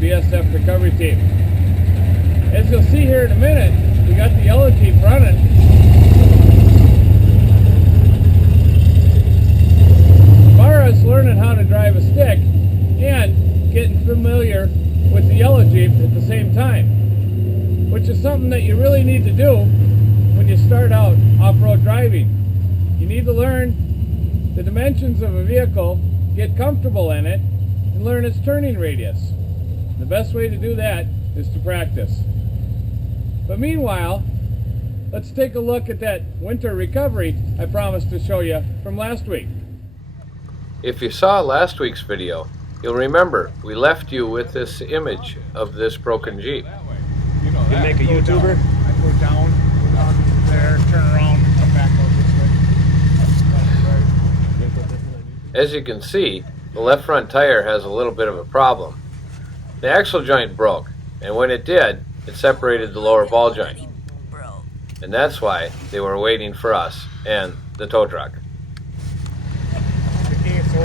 BSF recovery team. As you'll see here in a minute, we got the yellow Jeep running. Mara's learning how to drive a stick and getting familiar with the yellow Jeep at the same time, which is something that you really need to do when you start out off-road driving. You need to learn the dimensions of a vehicle, get comfortable in it, and learn its turning radius. The best way to do that is to practice. But meanwhile, let's take a look at that winter recovery I promised to show you from last week. If you saw last week's video, you'll remember we left you with this image of this broken Jeep. You make a YouTuber? I go down there, turn around, come back over this way. As you can see, the left front tire has a little bit of a problem. The axle joint broke, and when it did, it separated the lower ball joint. And that's why they were waiting for us and the tow truck.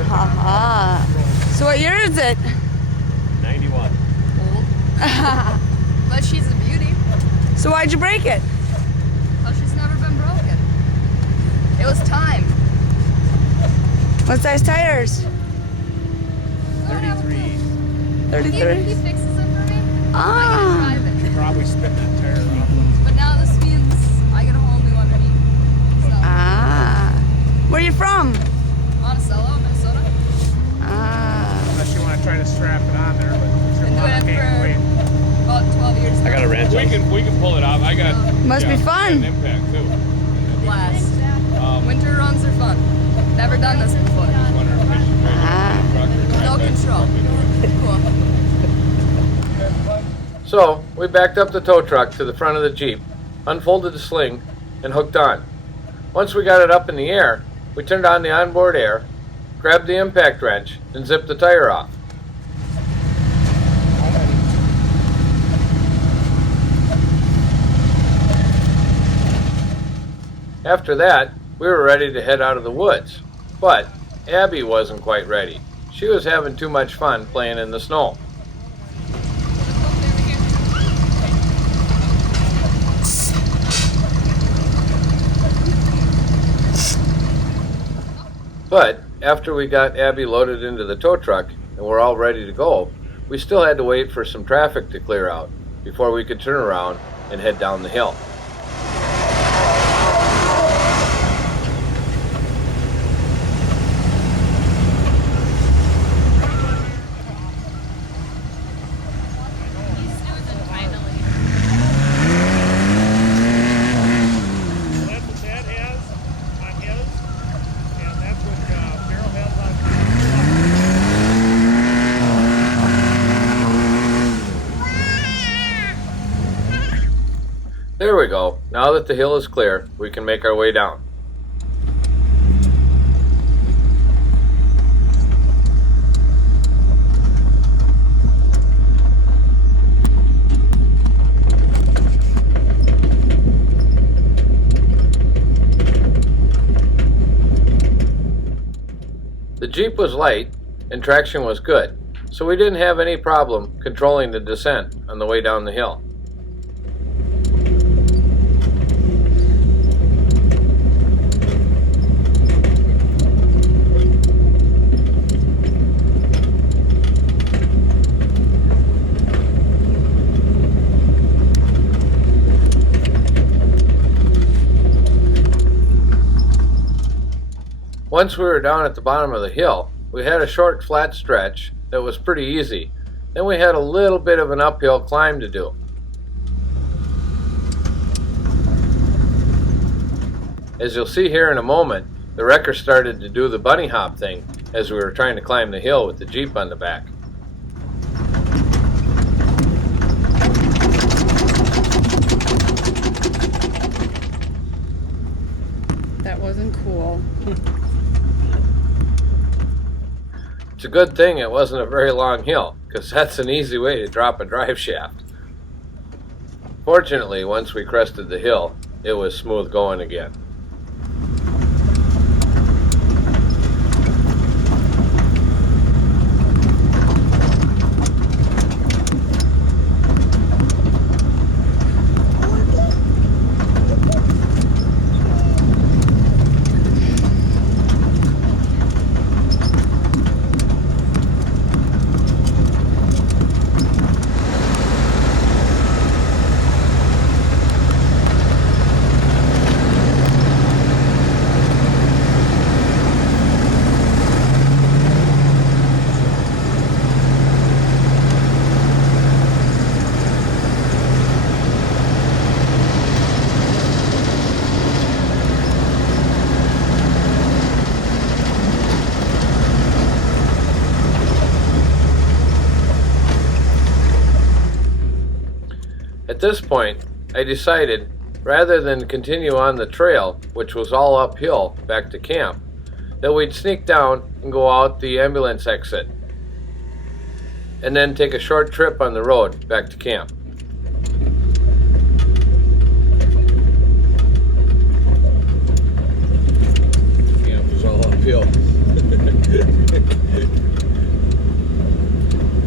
Haha. So what year is it? 91. Old. But she's a beauty. So why'd you break it? Oh, she's never been broken. It was time. What size tires? 33. 33? He fixes it for me. I Ah. gotta drive it. Probably spin that tire off. But now this means I get a whole new underneath. So, Ah. Where are you from? Monticello, Minnesota. Ah. Unless you want to try to strap it on there, but it's your Been mom doing it can't for wait. about 12 years now. I got a wrench. We can pull it off. I got Must be an fun. impact too. Blast. Winter runs are fun. Never done this before. Ah. No control. Cool. So, we backed up the tow truck to the front of the Jeep, unfolded the sling, and hooked on. Once we got it up in the air, we turned on the onboard air, grabbed the impact wrench, and zipped the tire off. After that, we were ready to head out of the woods, but Abby wasn't quite ready. She was having too much fun playing in the snow. But after we got Abby loaded into the tow truck and we're all ready to go, we still had to wait for some traffic to clear out before we could turn around and head down the hill. That's what Dad has on his, and that's what Daryl has on his. There we go. Now that the hill is clear, we can make our way down. The Jeep was light and traction was good, so we didn't have any problem controlling the descent on the way down the hill. Once we were down at the bottom of the hill, we had a short flat stretch that was pretty easy. Then we had a little bit of an uphill climb to do. As you'll see here in a moment, the wrecker started to do the bunny hop thing as we were trying to climb the hill with the Jeep on the back. That wasn't cool. It's a good thing it wasn't a very long hill, because that's an easy way to drop a drive shaft. Fortunately, once we crested the hill, it was smooth going again. At this point, I decided, rather than continue on the trail, which was all uphill back to camp, that we'd sneak down and go out the ambulance exit, and then take a short trip on the road back to camp. Camp was all uphill.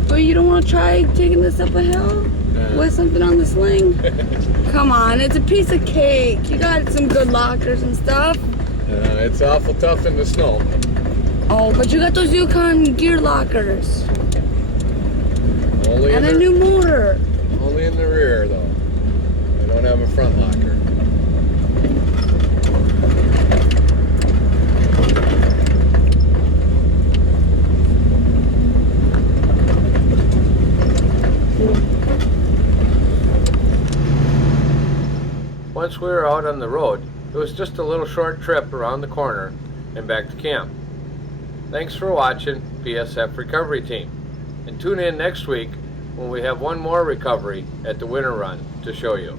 But you don't want to try taking this up a hill with something on the sling? Come on, it's a piece of cake. You got some good lockers and stuff. It's awful tough in the snow. Oh, but you got those Yukon gear lockers. Only And in a the, new motor. only in the rear though. I don't have a front locker. Once we were out on the road, it was just a little short trip around the corner and back to camp. Thanks for watching BSF Recovery Team, and tune in next week when we have one more recovery at the winter run to show you.